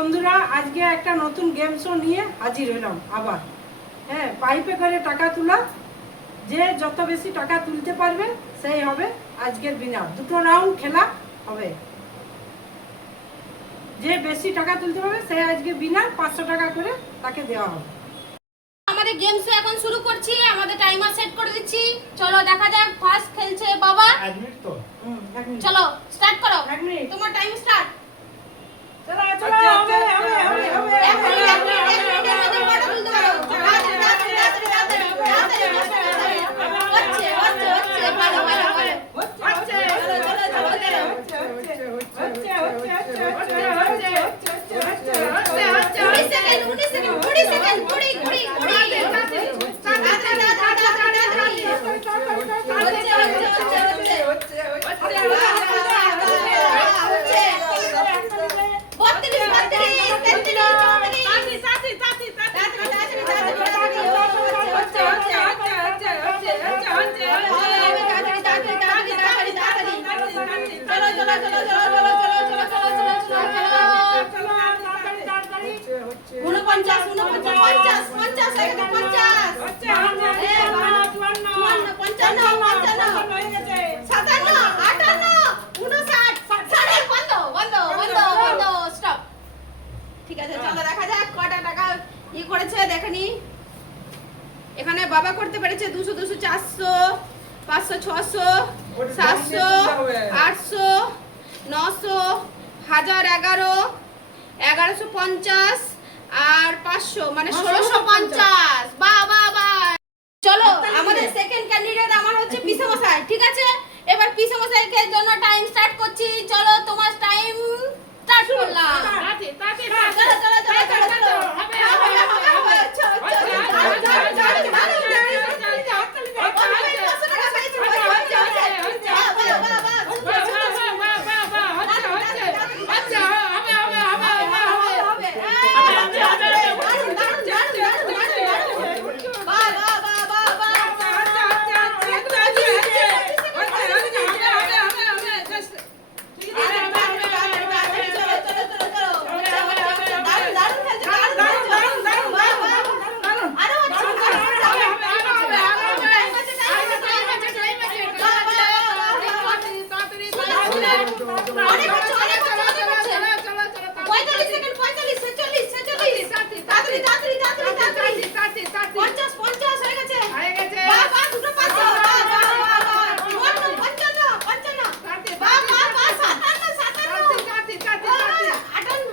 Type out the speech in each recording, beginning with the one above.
বন্ধুরা আজকে একটা নতুন গেম শো নিয়ে হাজির হলাম আবার। হ্যাঁ পাইপে করে টাকা তোলা যে যত বেশি টাকা তুলতে পারবে সেই হবে আজকের বিনার দুটো রাউন্ড খেলা হবে। যে বেশি টাকা তুলতে পারবে সেই আজকে বিনার পাঁচশো টাকা করে তাকে দেওয়া হবে। আমাদের গেম শো এখন শুরু করছি আমাদের টাইমার সেট করে দিচ্ছি। চলো দেখা যাক ফার্স্ট খেলছে বাবা। এক মিনিট তো। চলো স্টার্ট করো। এক মিনিট। তোমার টাইম স্টার্ট 再来。পঞ্চাশ পঞ্চাশ হয়ে গেছে পঞ্চাশ। এ চুয়ান্ন পঞ্চান্ন পঞ্চান্ন। সাতান্ন আটান্ন উনষাট ষাট বন্ধ বন্ধ বন্ধ বন্ধ স্টপ ঠিক আছে চলো দেখা যাক কটা টাকা ই করেছে দেখেনি এখানে বাবা করতে পেরেছে দুশো দুশো চারশো পাঁচশো ছশো সাতশো আটশো নশো হাজার এগারো এগারোশো পঞ্চাশ আর পাঁচশো মানে ষোলোশো পঞ্চাশ। বা বা বা। চলো আমাদের সেকেন্ড ক্যান্ডিডেট আমার হচ্ছে পিসে মশাই ঠিক আছে? এবার পিসে মশাইকে জন্য টাইম স্টার্ট করছি। চলো তোমার টাইম স্টার্ট করলাম। চলো চলো হবে হবে হবে হবে আচ্ছা আচ্ছা দাঁড়াও দাঁড়াও দাঁড়াও দাঁড়াও পাঁচশো টাকা পেয়েছি হচ্ছে হচ্ছে হচ্ছে বাহ বাহ বাহ বাহ অনেক হচ্ছে অনেক হচ্ছে অনেক হচ্ছে পঁয়তাল্লিশ সেকেন্ড পঁয়তাল্লিশ ছেচল্লিশ ছেচল্লিশ তাড়াতাড়ি তাড়াতাড়ি তাড়াতাড়ি তাড়াতাড়ি পঞ্চাশ পঞ্চাশ হয়ে গেছে বাহ বাহ দুটো পাঁচশো বাহ বাহ বাহ বাহ চুয়ান্ন পঞ্চান্ন পঞ্চান্ন বাহ বাহ বাহ সাতান্ন সাতান্ন আটান্ন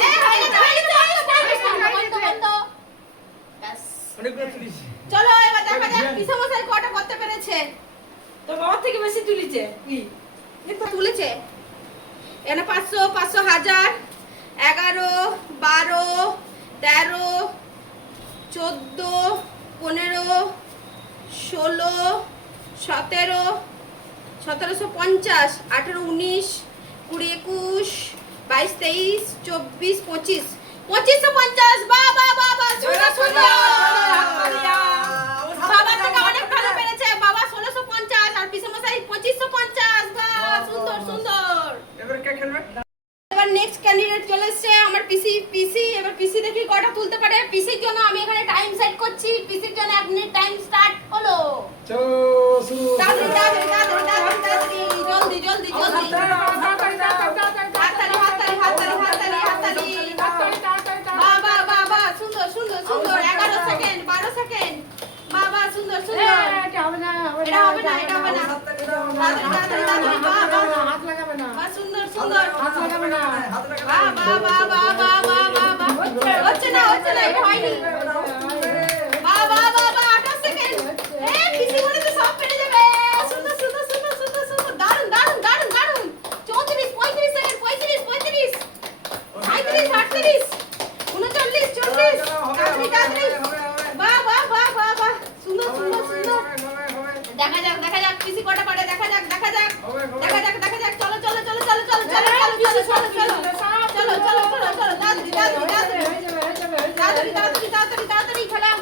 এই, হয়ে গেছে, হয়ে গেছে, হয়ে গেছে। বন্ধ, বন্ধ, বন্ধ। ব্যাস। অনেকগুলো তুলিস চলো এবার দেখা যাক পিসে মশাই কটা করতে পেরেছে তো বাবার থেকে বেশি তুলিছে কি দেখো তুলেছে এখানে পাঁচশো পাঁচশো হাজার এগারো বারো তেরো চোদ্দ পনেরো ষোলো সতেরো সতেরোশো পঞ্চাশ আঠেরো উনিশ কুড়ি একুশ বাইশ তেইশ চব্বিশ পঁচিশ। পঁচিশশো পঞ্চাশ! বা বা বা বা সুন্দর সুন্দর বাবা থেকে অনেক ভালো পেরেছে। বাবা ষোলোশো পঞ্চাশ আর পিসে পঁচিশশো পঞ্চাশ। বা সুন্দর সুন্দর। এবার কে খেলবে? এবার নেক্সট ক্যান্ডিডেট চলে এসেছে আমার পিসি পিসি এবার পিসি দেখি কটা তুলতে পারে পিসির জন্য আমি এখানে টাইম সেট করছি পিসির জন্য এক মিনিট টাইম স্টার্ট হলো জলদি জলদি জলদি বাহ বাহ সুন্দর সুন্দর সুন্দর এগারো সেকেন্ড বারো সেকেন্ড পঁয়ত্রিশ আটত্রিশ উনচল্লিশ চল্লিশ তাড়াতাড়ি তাড়াতাড়ি পিসি কটা পারে দেখা যাক দেখা যাক দেখা যাক দেখা যাক চলো চলো চলো চলো চলো চলো চলো চলো চলো চলো চলো চলো চলো তাড়াতাড়ি তাড়াতাড়ি তাড়াতাড়ি তাড়াতাড়ি তাড়াতাড়ি তাড়াতাড়ি তাড়াতাড়ি খেলা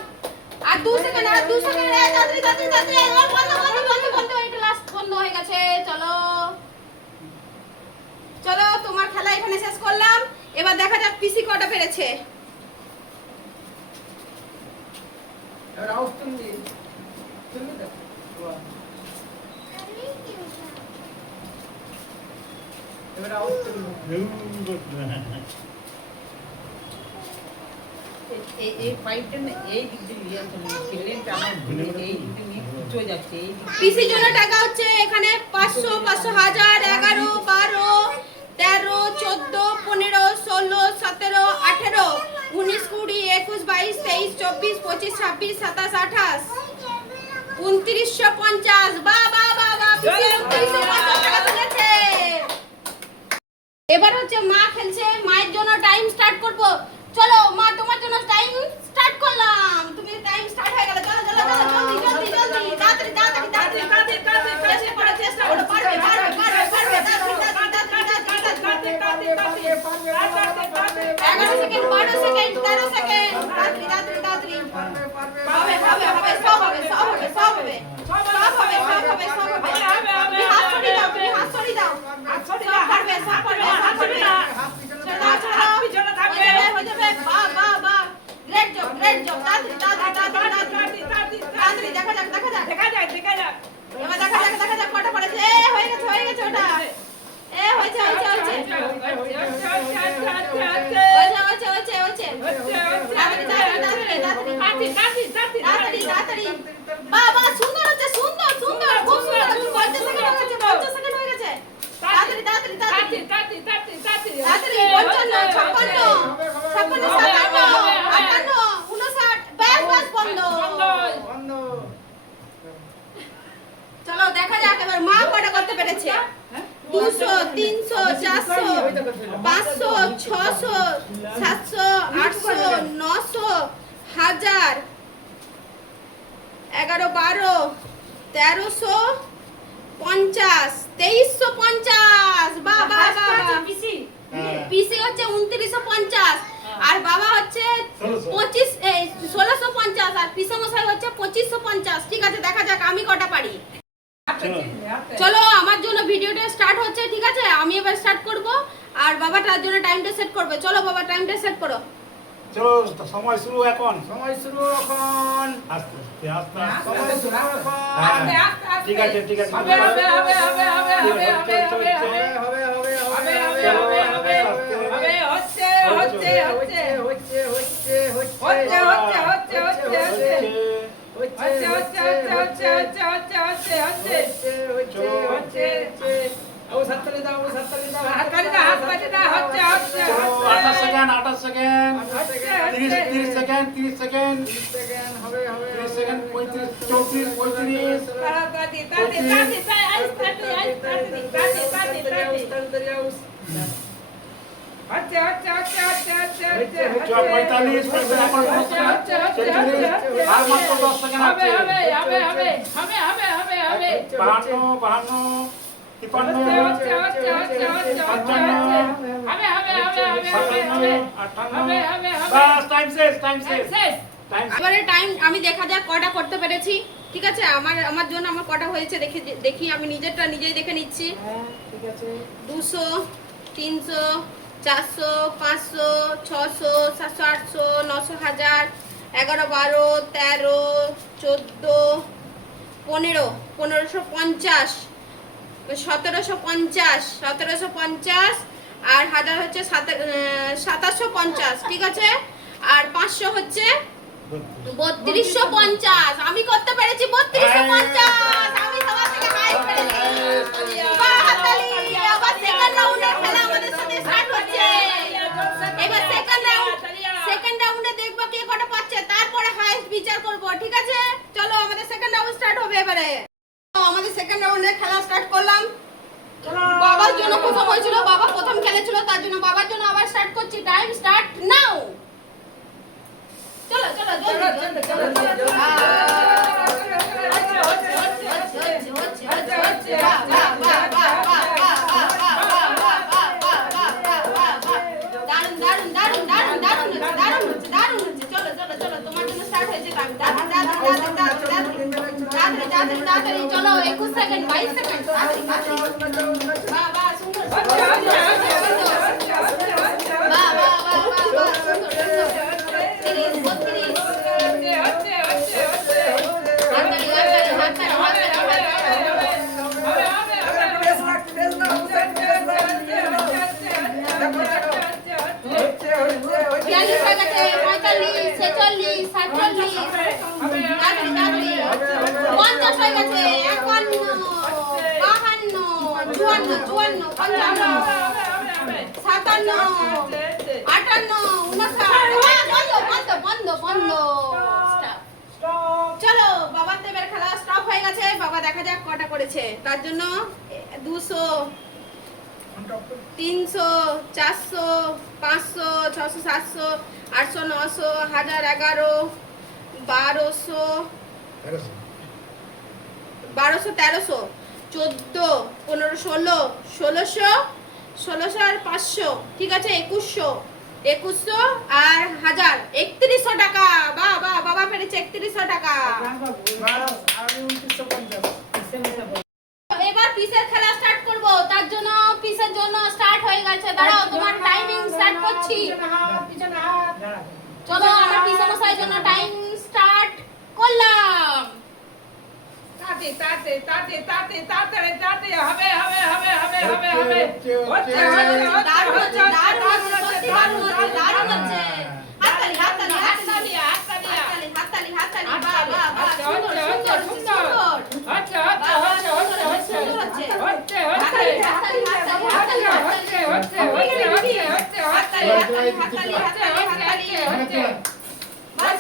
আর দু সেকেন্ড আর দু সেকেন্ড তাড়াতাড়ি তাড়াতাড়ি তাড়াতাড়ি এবার বন্ধ বন্ধ বন্ধ বন্ধ এটা লাস্ট বন্ধ হয়ে গেছে চলো চলো তোমার খেলা এখানে শেষ করলাম এবার দেখা যাক পিসি কটা পেরেছে এবার আউট তুমি দাও বাহ। টাকা হচ্ছে এখানে পাঁচশো পাঁচশো হাজার, এগারো, বারো, তেরো, চোদ্দ, পনেরো, ষোলো, সতেরো, আঠেরো, উনিশ, কুড়ি, একুশ, বাইশ, তেইশ, চব্বিশ, পঁচিশ, ছাব্বিশ, সাতাশ, আঠাশ, উনত্রিশশো পঞ্চাশ। বা বা বা বা পিসি উনত্রিশশো পঞ্চাশ টাকা তুলেছে এবার হচ্ছে মা খেলছে মায়ের জন্য টাইম স্টার্ট করব চলো মা তোমার জন্য টাইম স্টার্ট করলাম তুমি টাইম স্টার্ট হয়ে গেল চলো চলো চলো জলদি জলদি জলদি তাড়াতাড়ি তাড়াতাড়ি তাড়াতাড়ি তাড়াতাড়ি তাড়াতাড়ি করো চেষ্টা করো পারবে পারবে পারবে পারবে তাড়াতাড়ি তাড়াতাড়ি তাড়াতাড়ি তাড়াতাড়ি এগারো সেকেন্ড বারো সেকেন্ড তেরো সেকেন্ড তাড়াতাড়ি তাড়াতাড়ি তাড়াতাড়ি হবে হবে হবে সব হবে সব হবে সব হবে সব হবে সব হবে সব হবে দেখা যাক দেখা যাক। কটা পড়েছে? এ হয়ে গেছে হয়ে গেছে ওটা। এ হয়েছে। হয়েছে হয়েছে হয়েছে হয়েছে হয়েছে তাড়াতাড়ি তাড়াতাড়ি তাড়াতাড়ি তাড়াতাড়ি তাড়াতাড়ি তাড়াতাড়ি বাহ বাহ সুন্দর হচ্ছে সুন্দর সুন্দর খুব সুন্দর হচ্ছে পঞ্চাশ সেকেন্ড হয়ে গেছে পঞ্চাশ সেকেন্ড হয়ে গেছে তাড়াতাড়ি তাড়াতাড়ি তাড়াতাড়ি তাড়াতাড়ি পঞ্চান্ন, ছাপ্পান্ন ছাপ্পান্ন, সাতান্ন, আটান্ন, উনষাট, ব্যাস বন্ধ বন্ধ। চলো, দেখা যাক, এবার মা কটা করতে পেরেছে? দুশো, তিনশো, চারশো, পাঁচশো, ছশো, সাতশো, আটশো, নশো, হাজার, এগারো, বারো, তেরোশো, পঞ্চাশ, তেইশশো পঞ্চাশ। বা বা বা পিসি হচ্ছে উনত্রিশশো পঞ্চাশ আর বাবা হচ্ছে। পঁচিশ ষোলোশো পঞ্চাশ আর পিসে মশাই হচ্ছে পঁচিশশো পঞ্চাশ। ঠিক আছে দেখা যাক আমি কটা পারি। চলো। আমার জন্য ভিডিওটা স্টার্ট হচ্ছে ঠিক আছে? আমি এবার স্টার্ট করব আর বাবা তার জন্য টাইমটা সেট করবে। চলো বাবা টাইমটা সেট করো। চলো সময় শুরু এখন। সময় শুরু এখন। আস্তে আস্তে সময় শুরু এখন। হ্যাঁ, ঠিক আছে ঠিক আছে। হবে, হবে, হবে, হবে, হবে, হবে, হবে, হবে, হবে হবে হবে হবে, হবে, হচ্ছে, হচ্ছে, হচ্ছে। হচ্ছে হচ্ছে হচ্ছে হচ্ছে, হচ্ছে, হচ্ছে, হচ্ছে, হচ্ছে। হচ্ছে হচ্ছে, হচ্ছে, হচ্ছে, হচ্ছে, হচ্ছে, হচ্ছে, হচ্ছে, হচ্ছে। হচ্ছে হচ্ছে ও সাততালি দাও ও সাততালি দাও হাত কাটি দাও, হাত কাটি দাও, হচ্ছে, হচ্ছে, চলো হচ্ছে। আঠাশ সেকেন্ড আঠাশ সেকেন্ড হচ্ছে, তিরিশ হচ্ছে। তিরিশ সেকেন্ড তিরিশ সেকেন্ড সেকেন্ড হবে হবে তিরিশ সেকেন্ড পঁয়ত্রিশ চৌত্রিশ পঁয়ত্রিশ তাড়াতাড়ি, তাড়াতাড়ি, তাড়াতাড়ি, তাড়াতাড়ি, তাড়াতাড়ি, তাড়াতাড়ি, তাড়াতাড়ি, তাড়াতাড়ি। আমি দেখা যাক কটা করতে পেরেছি ঠিক আছে আমার আমার জন্য আমার কটা হয়েছে দেখে দেখি আমি নিজেরটা নিজেই দেখে নিচ্ছি দুশো তিনশো চারশো পাঁচশো ছশো সাতশো আটশো নশো হাজার এগারো বারো তেরো চোদ্দ পনেরো পনেরোশো পঞ্চাশ সতেরোশো পঞ্চাশ সতেরোশো পঞ্চাশ আর হাজার হচ্ছে সাতাশশো পঞ্চাশ ঠিক আছে? আর পাঁচশো হচ্ছে বত্রিশশো পঞ্চাশ। আমি করতে পেরেছি বত্রিশশো পঞ্চাশ। আমি সবার থেকে হাইট পেরেছি বাহ, হাততালি। আবার সেকেন্ড রাউন্ডের খেলা আমাদের সাথে স্টার্ট হচ্ছে এবার সেকেন্ড রাউন্ড সেকেন্ড রাউন্ডে দেখব কে কটা পাচ্ছে তারপরে বিচার করব ঠিক আছে চলো আমাদের সেকেন্ড রাউন্ড স্টার্ট হবে এবারে তো আমাদের সেকেন্ড রাউন্ডে খেলা স্টার্ট করলাম বাবার জন্য প্রথম হয়েছিল বাবা প্রথম খেলেছিল তার জন্য বাবার জন্য আবার স্টার্ট করছি টাইম স্টার্ট নাও চলো চলো জলদি জলদি চলো চলো দারুণ સાથે ચલો એકવીસ સેકન્ડ চলো, বাবার তো এবার খেলা স্টপ হয়ে গেছে। বাবা দেখা যাক কটা করেছে। তার জন্য দুশো, তিনশো, চারশো, পাঁচশো, ছশো, সাতশো, আটশো, নশো, হাজার, এগারো বারোশো বারোশো তেরোশো চোদ্দ পনেরো ষোলো ষোলোশো ষোলোশো আর পাঁচশো ঠিক আছে একুশশো একুশশো আর হাজার একত্রিশশো টাকা বা বা বাবা পেরেছে একত্রিশশো টাকা। এবার পিসের খেলা স্টার্ট করব তার জন্য পিসের জন্য স্টার্ট হয়ে গেছে। দাঁড়াও তোমার টাইমিং স্টার্ট করছি। চলো আমার পিসে মশাইয়ের জন্য টাইম করলাম তাতে তাতে তাতে তাতে তাতে তাতে হবে হবে হবে হবে হবে হবে হচ্ছে হচ্ছে দারুণ হচ্ছে দারুণ হচ্ছে দারুণ দারুণ হচ্ছে হাতালি হাতালি হাতালি হাতালি হাতালি হাতালি বাহ বাহ বাহ সুন্দর সুন্দর সুন্দর আচ্ছা আচ্ছা হচ্ছে হচ্ছে হচ্ছে হচ্ছে হচ্ছে হাতালি হাতালি হাতালি হচ্ছে হচ্ছে হচ্ছে হচ্ছে হাতালি হাতালি হাতালি হাতালি হাতালি হচ্ছে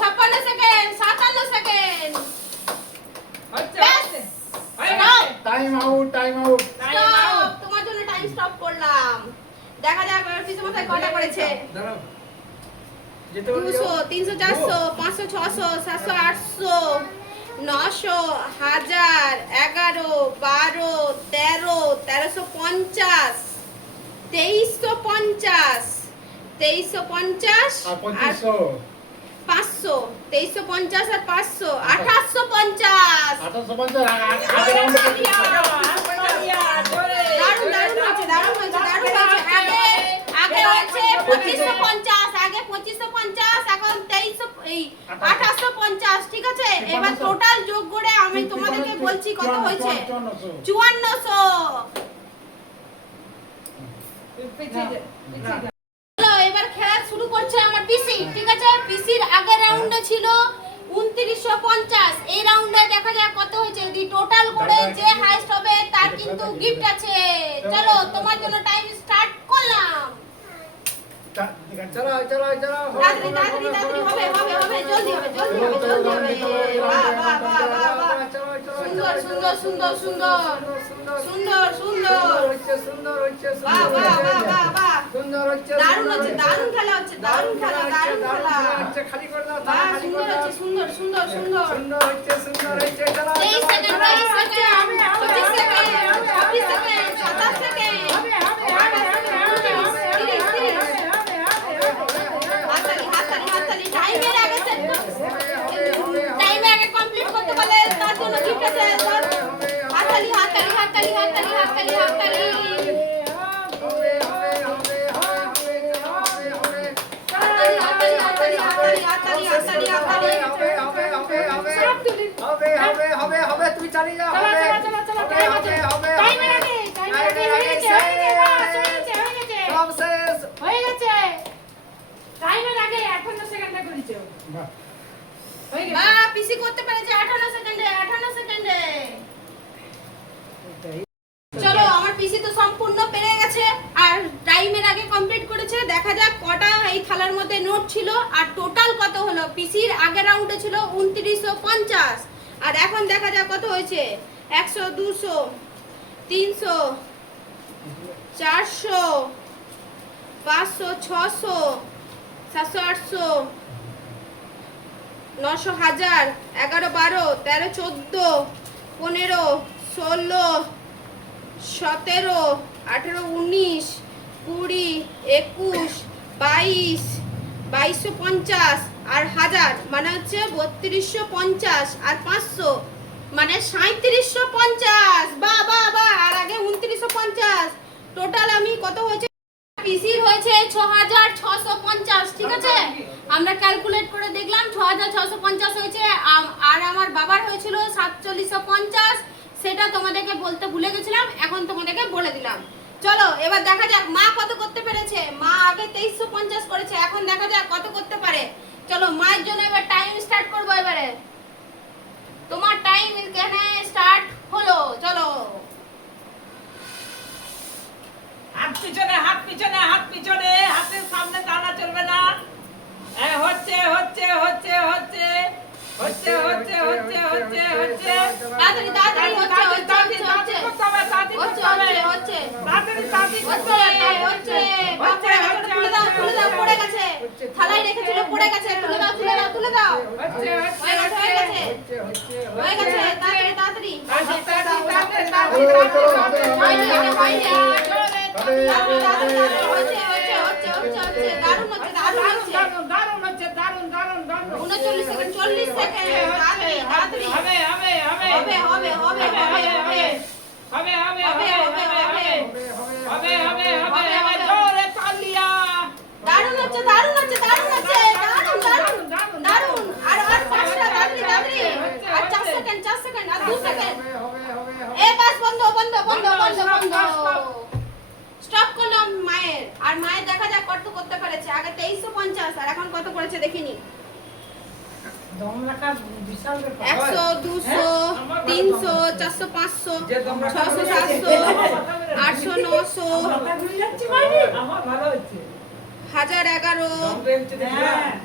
ছাপ্পান্ন সেকেন্ড সাতান্ন সেকেন্ড হচ্ছে ব্যাস। হচ্ছে Stop. গেছে টাইম আউট টাইম আউট তোমার জন্য টাইম স্টপ করলাম। দেখা যাক পিছু মাথায় কটা করেছে। দাঁড়াও। দুশো তিনশো চারশো পাঁচশো ছশো সাতশো আটশো নশো হাজার এগারো বারো তেরো তেরোশো পঞ্চাশ তেইশশো পঞ্চাশ তেইশশো পঞ্চাশ পাঁচশো তেইশশো পঞ্চাশ আর পাঁচশো আঠাশশো পঞ্চাশ আঠাশশো পঞ্চাশ দারুণ দারুণ হয়েছে দারুণ হয়েছে দারুণ হয়েছে আগে আগে হয়েছে পঁচিশশো পঞ্চাশ আগে পঁচিশশো পঞ্চাশ এখন তেইশশো এই আঠাশশো পঞ্চাশ ঠিক আছে? এবার টোটাল যোগ করে আমি তোমাদেরকে বলছি কত হয়েছে? চুয়ান্নশো। এবার খেলা শুরু করছে আমার পিসি ঠিক আছে? পিসির আগের রাউন্ডে ছিল উনত্রিশশো পঞ্চাশ। এই রাউন্ডে দেখা যাক কত হয়েছে। যদি টোটাল করে যে হাইস্ট হবে তার কিন্তু গিফট আছে। চলো তোমার জন্য টাইম স্টার্ট করলাম। চলো চলো চলো তাড়াতাড়ি তাড়াতাড়ি তাড়াতাড়ি হবে হবে হবে জলদি হবে জলদি হবে জলদি হবে বাহ বাহ বাহ বাহ সুন্দর সুন্দর সুন্দর সুন্দর সুন্দর সুন্দর সুন্দর হচ্ছে সুন্দর হচ্ছে বাহ বাহ বাহ বাহ বাহ। সুন্দর হচ্ছে দারুণ হচ্ছে দারুণ খেলা হচ্ছে দারুণ খেলা দারুণ খেলা। হচ্ছে খালি করে দাও বাহ সুন্দর হচ্ছে সুন্দর সুন্দর সুন্দর। সুন্দর হচ্ছে সুন্দর হচ্ছে চলো তেইশ সেকেন্ড বাইশ সেকেন্ড পঁচিশ সেকেন্ড ছাব্বিশ সেকেন্ড সাতাশ সেকেন্ড। শোনো ঠিক আছে একবার। হাততালি হাততালি হাততালি হাততালি হাততালি হাততালি। তুমি চালিয়ে যাও হবে হবে হবে হবে হয়ে গেছে টাইমের আগে এখন সেকেন্ডটা করেছ বা পিসি করতে পেরেছে 58 সেকেন্ডে 58 সেকেন্ডে। চলো আমার পিসি তো সম্পূর্ণ পেরে গেছে। আর টাইমের আগে কমপ্লিট করেছে। দেখা যাক কটা এই থালার মধ্যে নোট ছিল। আর টোটাল কত হলো? পিসির আগের রাউন্ডে ছিল উনত্রিশশো পঞ্চাশ। আর এখন দেখা যাক কত হয়েছে। একশো দুশো তিনশো চারশো পাঁচশো ছশো সাতশো আটশো নশো হাজার, এগারো বারো, তেরো চোদ্দ, পনেরো, ষোলো, সতেরো, আঠেরো উনিশ, কুড়ি, একুশ, বাইশ, বাইশশো পঞ্চাশ, আর হাজার মানে হচ্ছে বত্রিশশো পঞ্চাশ, আর পাঁচশো মানে সাঁত্রিশশো পঞ্চাশ। বা বা বা, আর আগে উনত্রিশশো পঞ্চাশ। টোটাল আমি কত হয়েছে? পিসির হয়েছে ছ হাজার ছশো পঞ্চাশ, ঠিক আছে? আমরা ক্যালকুলেট করে দেখলাম ছ হাজার ছশো পঞ্চাশ হয়েছে আর আমার বাবার হয়েছিল সাতচল্লিশশো পঞ্চাশ, সেটা তোমাদেরকে বলতে ভুলে গেছিলাম, এখন তোমাদেরকে বলে দিলাম। চলো, এবার দেখা যাক, মা কত করতে পেরেছে? মা আগে তেইশশো পঞ্চাশ করেছে, এখন দেখা যাক কত করতে পারে। চলো, মায়ের জন্য এবার টাইম স্টার্ট করব এবারে। তোমার টাইম এখানে স্টার্ট হলো, চলো। হাত পিছনে হাত পিছনে হাত পিছনে হাতের সামনে টানা চলবে না। হচ্ছে হচ্ছে হচ্ছে হচ্ছে হচ্ছে হচ্ছে হচ্ছে হচ্ছে হচ্ছে। তাড়াতাড়ি তাড়াতাড়ি হচ্ছে হচ্ছে তাড়াতাড়ি করতে হবে, তাড়াতাড়ি করতে হবে। হচ্ছে তাড়াতাড়ি, তাড়াতাড়ি করতে হবে, হচ্ছে। হচ্ছে, বাপরে, দাও তুলে দাও পড়ে গেছে। থালায় রেখেছিল পড়ে গেছে। তুলে দাও তুলে দাও তুলে দাও। হচ্ছে, হচ্ছে, হয়ে গেছে হয়ে গেছে। তাড়াতাড়ি তাড়াতাড়ি। তাড়াতাড়ি, তাড়াতাড়ি, তাড়াতাড়ি, সেকেন্ড আর 2 সেকেন্ড এ বাস বন্ধ বন্ধ বন্ধ বন্ধ বন্ধ স্টপ করলাম মায়ের। আর মায়ের দেখা যাক কত করতে পেরেছে। আগে তেইশশো পঞ্চাশ আর এখন কত করেছে দেখিনি। একশো দুশো তিনশো চারশো পাঁচশো ছশো সাতশো আটশো নশো। হাজার এগারো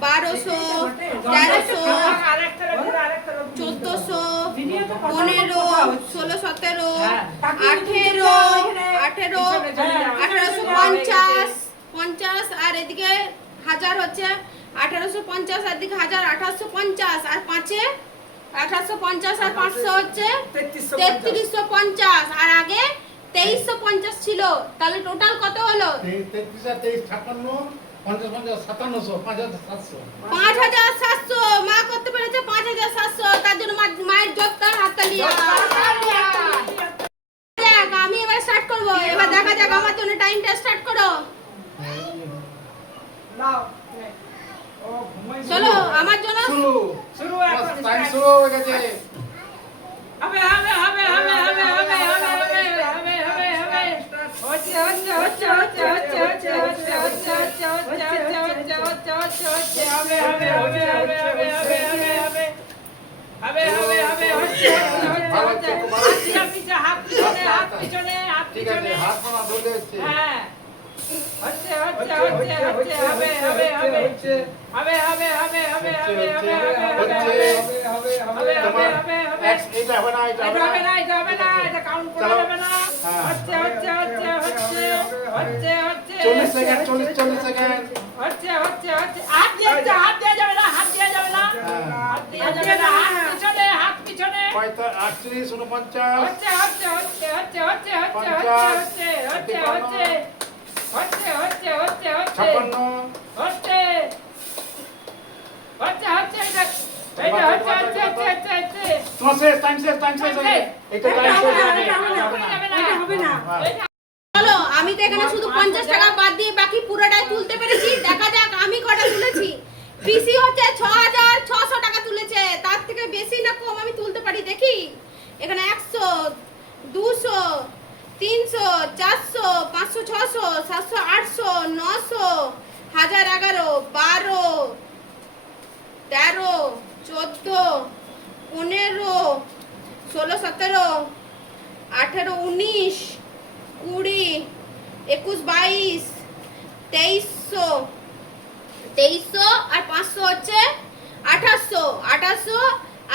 বারোশো তেরোশো। চোদ্দশো পনেরো ষোলো সতেরো। আঠেরো আঠেরো আঠারোশো পঞ্চাশ পঞ্চাশ আর এদিকে হাজার হচ্ছে আঠারোশো পঞ্চাশ আর দিকে হাজার আঠারোশো পঞ্চাশ আর পাঁচে আঠারোশো পঞ্চাশ আর পাঁচশো হচ্ছে তেত্রিশশো পঞ্চাশ আর আগে তেইশশো পঞ্চাশ ছিল তাহলে টোটাল কত হলো? তেত্রিশ আর তেইশ ছাপ্পান্ন পঞ্চাশ পঞ্চাশ সাতান্নশো পাঁচ হাজার সাতশো। মা করতে পেরেছে পাঁচ হাজার সাতশো তার জন্য মায়ের জোরদার হাততালি আমি এবার স্টার্ট করব। এবার দেখা যাক আমার জন্য টাইমটা স্টার্ট করো। চলো আমার জন্য শুরু। শুরু টাইম শুরু হয়ে গেছে। হবে হবে হবে হবে হবে হবে। হবে, হবে, হবে, হবে, হবে, হবে, হবে, হবে। হবে, হবে, হবে। হ্যাঁ। হবে, তোমার এটা হবে না, এটা হবে না। এটা হবে না, এটা count করা যাবে না। হ্যাঁ। হচ্ছে, হচ্ছে, হচ্ছে, হচ্ছে, হচ্ছে, হচ্ছে। চল্লিশ সেকেন্ড, চল্লিশ, চল্লিশ সেকেন্ড। হচ্ছে, হচ্ছে, হচ্ছে। হাত দিয়ে হাত দেওয়া যাবে না, হাত দেওয়া যাবে না। হ্যাঁ। হাত দেওয়া যাবে না, হাত পিছনে, হাত পিছনে। পঁয়তা- আটত্রিশ, উনপঞ্চাশ, হচ্ছে, হচ্ছে, হচ্ছে, হচ্ছে, হচ্ছে, হচ্ছে, হচ্ছে, হচ্ছে, হচ্ছে, হচ্ছে, হচ্ছে, হচ্ছে, হচ্ছে, হচ্ছে। হচ্ছে, হচ্ছে, এটা, তোমার শেষ, টাইম শেষ, টাইম শেষ এটা টাইম শেষ হয়ে হবে। না। চলো আমি তো এখানে শুধু পঞ্চাশ টাকা বাদ দিয়ে বাকি পুরোটাই তুলতে পেরেছি। দেখা যাক আমি কটা তুলেছি। পিসি হচ্ছে ছ হাজার ছশো টাকা তুলেছে। তার থেকে বেশি না কম আমি তুলতে পারি দেখি। এখানে একশো দুশো তিনশো চারশো পাঁচশো ছশো সাতশো আটশো নশো হাজার এগারো বারো তেরো চোদ্দ পনেরো ষোলো সতেরো আঠেরো উনিশ কুড়ি একুশ বাইশ তেইশশো তেইশশো আর পাঁচশো হচ্ছে আঠাশশো আঠাশশো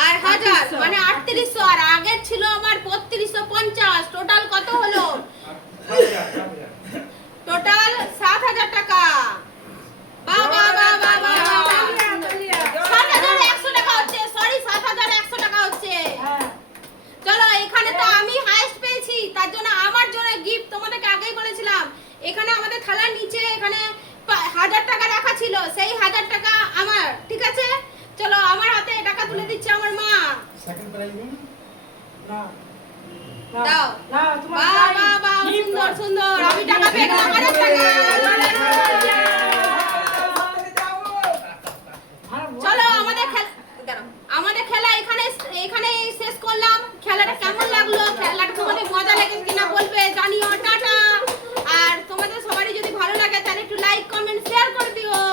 আর হাজার মানে আটত্রিশশো। আর আগের ছিল আমার বত্রিশশো পঞ্চাশ। টোটাল কত হলো? টোটাল সাত হাজার টাকা। বা বা বা বা বা সাত হাজার একশো টাকা হচ্ছে সরি সাত হাজার একশো টাকা হচ্ছে হ্যাঁ চলো এখানে তো আমি হাইস্ট পেয়েছি তার জন্য আমার জন্য গিফট তোমাদেরকে আগেই বলেছিলাম এখানে আমাদের থালার নিচে এখানে হাজার টাকা রাখা ছিল সেই হাজার টাকা আমার ঠিক আছে চলো আমার হাতে টাকা তুলে দিচ্ছে আমার মা সেকেন্ড প্রাইজ না দাও। বাহ। বাহ বাহ সুন্দর সুন্দর আমি টাকা পেয়ে গেলাম হাজার টাকা এখানে শেষ করলাম। খেলাটা কেমন লাগল? খেলাটা তোমাদের মজা লেগেছে কিনা বলবে? জানিও, টাটা। আর তোমাদের সবারই যদি ভালো লাগে, তাহলে একটু লাইক কমেন্ট শেয়ার করে দিও।